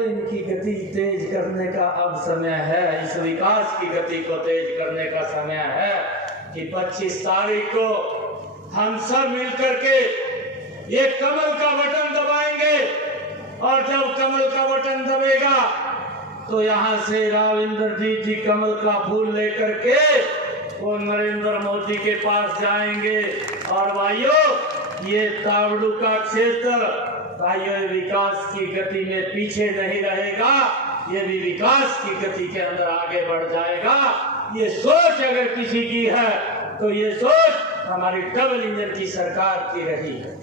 भाइयों, इनकी गति तेज करने का अब समय है। इस विकास की गति को तेज करने का समय है कि 25 तारीख को हम सब मिलकर के ये कमल का बटन दबाएंगे, और जब कमल का बटन दबेगा तो यहाँ से राव इंद्रजीत जी कमल का फूल लेकर के वो नरेंद्र मोदी के पास जाएंगे। और भाइयों, ये तावड़ू का क्षेत्र भाइयों विकास की गति में पीछे नहीं रहेगा, ये भी विकास की गति के अंदर आगे बढ़ जाएगा। ये सोच अगर किसी की है तो ये सोच हमारी डबल इंजन की सरकार की रही है।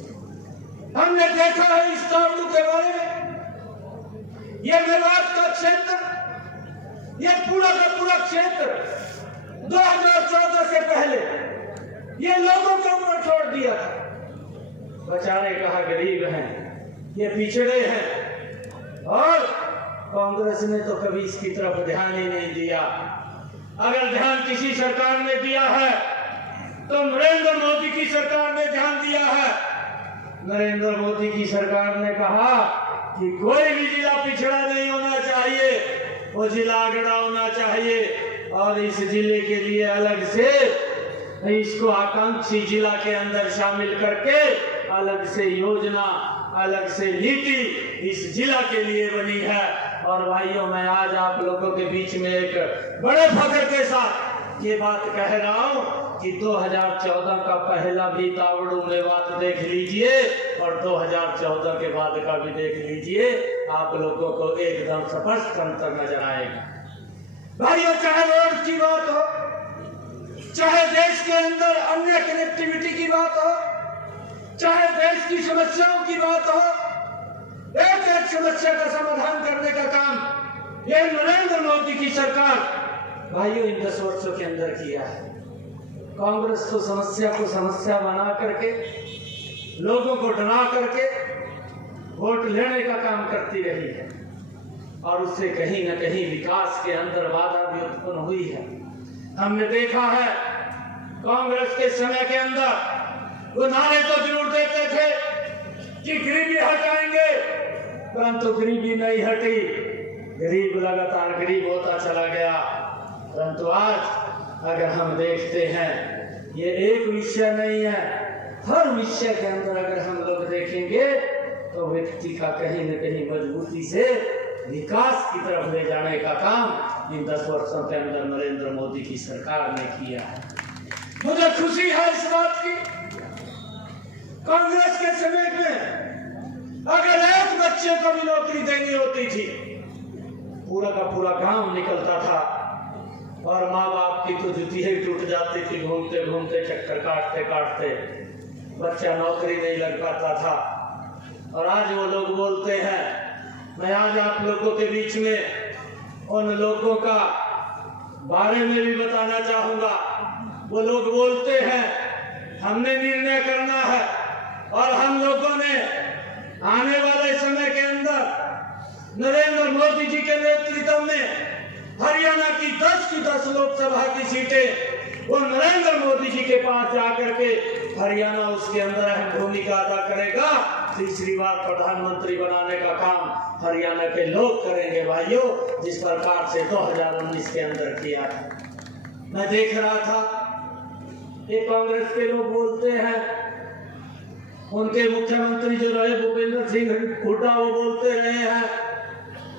हमने देखा है इस तावड़ू के बारे में, ये मेवात का क्षेत्र, ये पूरा का पूरा क्षेत्र 2014 से पहले ये लोगों के ऊपर छोड़ दिया था। बेचारे कहा गरीब हैं, ये पिछड़े हैं, और कांग्रेस ने तो कभी इसकी तरफ ध्यान ही नहीं दिया। अगर ध्यान किसी सरकार ने दिया है तो नरेंद्र मोदी की सरकार ने ध्यान दिया है। नरेंद्र मोदी की सरकार ने कहा कि कोई भी जिला पिछड़ा नहीं होना चाहिए, वो जिला आगड़ा होना चाहिए, और इस जिले के लिए अलग से इसको आकांक्षी जिला के अंदर शामिल करके अलग से योजना, अलग से नीति इस जिला के लिए बनी है। और भाइयों, मैं आज आप लोगों के बीच में एक बड़े फख्र के साथ ये बात कह रहा हूँ कि 2014 का पहला भी तावड़ू मेवात देख लीजिए और 2014 के बाद का भी देख लीजिए, आप लोगों को एकदम स्पष्ट अंतर नजर आएगा। भाइयों, चाहे रोड की बात हो, चाहे देश के अंदर अन्य कनेक्टिविटी की बात हो, चाहे देश की समस्याओं की बात हो, एक एक समस्या का समाधान करने का काम ये नरेंद्र मोदी की सरकार भाइयों इन 10 वर्षों के अंदर किया है। कांग्रेस तो समस्या को समस्या बना करके, लोगों को डरा करके वोट लेने का काम करती रही है, और उससे कहीं न कहीं विकास के अंदर बाधा भी उत्पन्न हुई है। हमने देखा है कांग्रेस के समय के अंदर वो नारे तो जरूर देते थे कि गरीबी हटाएंगे, परंतु गरीबी नहीं हटी, गरीब लगातार गरीब होता चला गया। परंतु आज अगर हम देखते हैं, ये एक विषय नहीं है, हर विषय के अंदर अगर हम लोग देखेंगे तो व्यक्ति का कहीं न कहीं मजबूती से विकास की तरफ ले जाने का काम इन 10 वर्षों के अंदर नरेंद्र मोदी की सरकार ने किया है। मुझे खुशी है इस बात की, कांग्रेस के समय में अगर एक बच्चे को भी नौकरी देनी होती थी, पूरा का पूरा गांव निकलता था, और माँ बाप की तो जुती ही टूट जाती थी, घूमते घूमते चक्कर काटते काटते बच्चा नौकरी नहीं लग पाता था। और आज वो लोग बोलते हैं, मैं आज आप लोगों के बीच में उन लोगों का बारे में भी बताना चाहूंगा। वो लोग बोलते हैं हमने निर्णय करना है, और हम लोगों ने आने वाले समय के अंदर नरेंद्र मोदी जी के नेतृत्व में हरियाणा की 10 लोकसभा की सीटें वो नरेंद्र मोदी जी के पास जाकर के हरियाणा उसके अंदर अहम भूमिका अदा करेगा। तीसरी बार प्रधानमंत्री बनाने का काम हरियाणा के लोग करेंगे भाइयों, जिस प्रकार से 2019 के अंदर किया है। मैं देख रहा था ये कांग्रेस के लोग बोलते हैं, उनके मुख्यमंत्री जो रहे भूपेंद्र सिंह हुड्डा, वो बोलते रहे हैं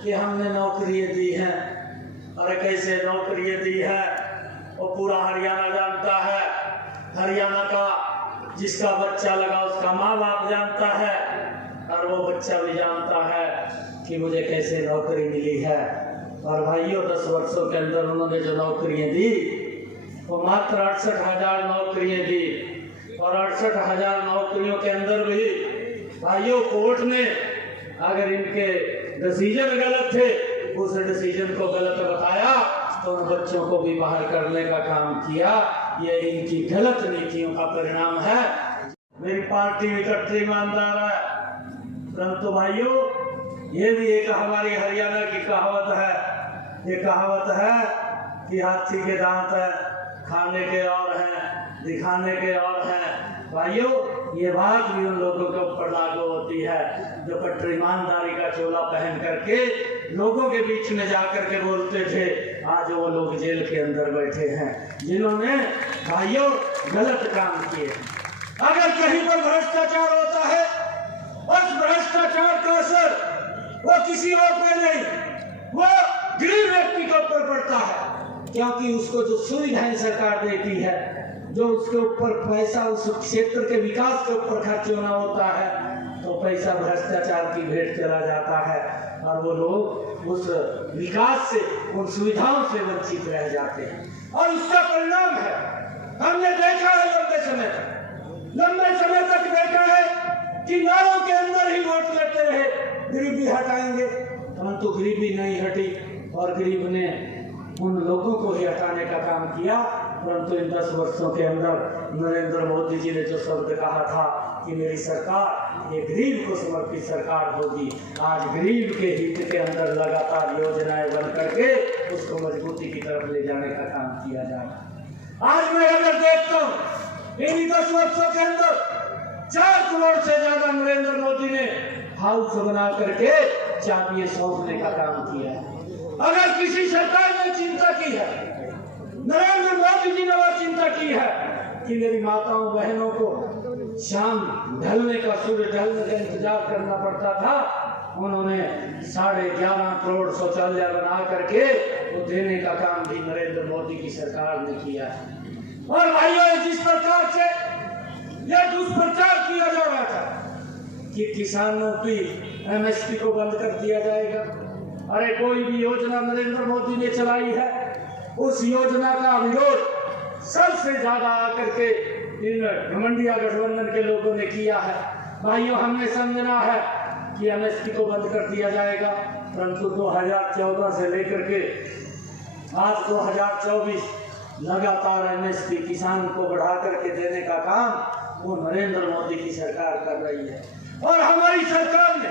कि हमने नौकरियां दी हैं। अरे कैसे नौकरियां दी है, वो पूरा हरियाणा जानता है। हरियाणा का जिसका बच्चा लगा उसका माँ बाप जानता है, और वो बच्चा भी जानता है कि मुझे कैसे नौकरी मिली है। और भाइयों, 10 वर्षों के अंदर उन्होंने जो नौकरियां दी वो मात्र 68,000 नौकरियां दी, और 68,000 नौकरियों के अंदर भी भाइयों कोर्ट ने अगर इनके डिसीजन गलत थे, उस डिसीजन को गलत बताया तो उन बच्चों को भी बाहर करने का काम किया। ये इनकी गलत नीतियों का परिणाम है। मेरी पार्टी इकट्ठी ईमानदार है, परंतु भाइयों ये भी एक हमारी हरियाणा की कहावत है। ये कहावत है कि हाथी के दांत है, खाने के और हैं, दिखाने के और हैं। भाइयों, ये बात भी उन लोगों के ऊपर लागू होती है जो कट्टर ईमानदारी का चोला पहन करके लोगों के बीच में जाकर के बोलते थे। आज वो लोग जेल के अंदर बैठे हैं जिन्होंने भाइयों गलत काम किए। अगर कहीं पर भ्रष्टाचार होता है, उस भ्रष्टाचार का असर वो किसी और पे नहीं, वो गरीब व्यक्ति के ऊपर पड़ता है, क्योंकि उसको जो सुविधाएं सरकार देती है, जो उसके ऊपर पैसा उस क्षेत्र के विकास के ऊपर खर्च होना होता है, तो पैसा भ्रष्टाचार की भेंट चला जाता है और वो लोग उस विकास से, उन सुविधाओं से वंचित रह जाते हैं। और उसका परिणाम है, हमने देखा है लंबे समय तक देखा है कि नारों के अंदर ही वोट लेते रहे, गरीबी हटाएंगे, परंतु गरीबी नहीं हटी और गरीब ने उन लोगों को ही हटाने का काम किया। परंतु इन 10 वर्षों के अंदर नरेंद्र मोदी जी ने जो शब्द कहा था कि मेरी सरकार ये गरीब को समर्पित सरकार होगी, आज गरीब के हित के अंदर लगातार योजनाएं बन करके उसको मजबूती की तरफ ले जाने का काम किया जा रहा है। आज मैं अगर देखता हूँ इन 10 वर्षों के अंदर 4 करोड़ से ज्यादा नरेंद्र मोदी ने हाउस बना करके चाबियां सौंपने का काम किया है। अगर किसी सरकार ने चिंता की है, नरेंद्र मोदी जी ने वह चिंता की है कि मेरी माताओं बहनों को शाम ढलने का, सूर्य ढलने का इंतजार करना पड़ता था, उन्होंने 11.5 करोड़ शौचालय बना करके वो देने का काम भी नरेंद्र मोदी की सरकार ने किया है। और भाइयों, जिस प्रकार से यह दुष्प्रचार किया जा रहा था कि किसानों की एमएसपी को बंद कर दिया जाएगा, अरे कोई भी योजना नरेंद्र मोदी ने चलाई है, उस योजना का विरोध सबसे ज्यादा आकर के इन घमंडिया गठबंधन के लोगों ने किया है। भाइयों, हमने समझना है कि एमएसपी को बंद कर दिया जाएगा, परंतु 2014 से लेकर के आज 2024 लगातार एमएसपी किसान को बढ़ा करके देने का काम वो नरेंद्र मोदी की सरकार कर रही है। और हमारी सरकार ने,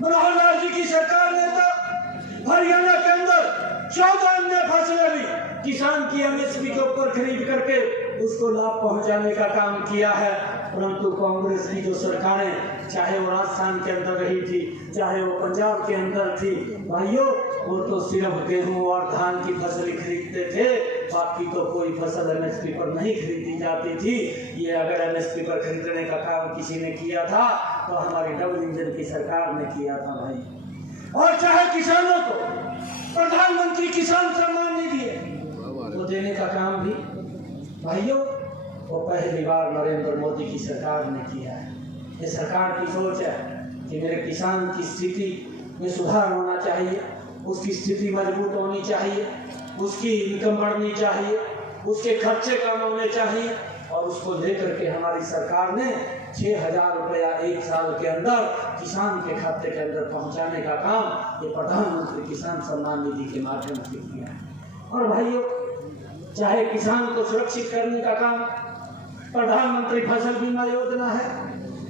मनोहर लाल जी की सरकार ने तो हरियाणा के अंदर 14 अन्य फसलें भी किसान की एमएसपी के ऊपर खरीद करके उसको लाभ पहुंचाने का काम किया है। परंतु कांग्रेस की जो सरकारें, चाहे वो राजस्थान के अंदर रही थी, चाहे वो पंजाब के अंदर थी, भाइयों वो तो सिर्फ गेहूं और धान की फसल खरीदते थे, बाकी तो कोई फसल एमएसपी पर नहीं खरीदी जाती थी। ये अगर एमएसपी पर खरीदने का काम किसी ने किया था तो हमारी डबल इंजन की सरकार ने किया था भाई। और चाहे किसानों को प्रधानमंत्री किसान सम्मान निधि तो देने का काम भी भाइयों वो पहली बार नरेंद्र मोदी की सरकार ने किया है। ये सरकार की सोच है कि मेरे किसान की स्थिति में सुधार होना चाहिए, उसकी स्थिति मजबूत होनी चाहिए, उसकी इनकम बढ़नी चाहिए, उसके खर्चे कम होने चाहिए। और उसको लेकर के हमारी सरकार ने 6,000 रुपया 1 साल के अंदर किसान के खाते के अंदर पहुंचाने का काम ये प्रधानमंत्री किसान सम्मान निधि के माध्यम से किया है। और भाइयों, चाहे किसान को सुरक्षित करने का काम प्रधानमंत्री फसल बीमा योजना है,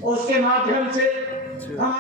उसके माध्यम से हम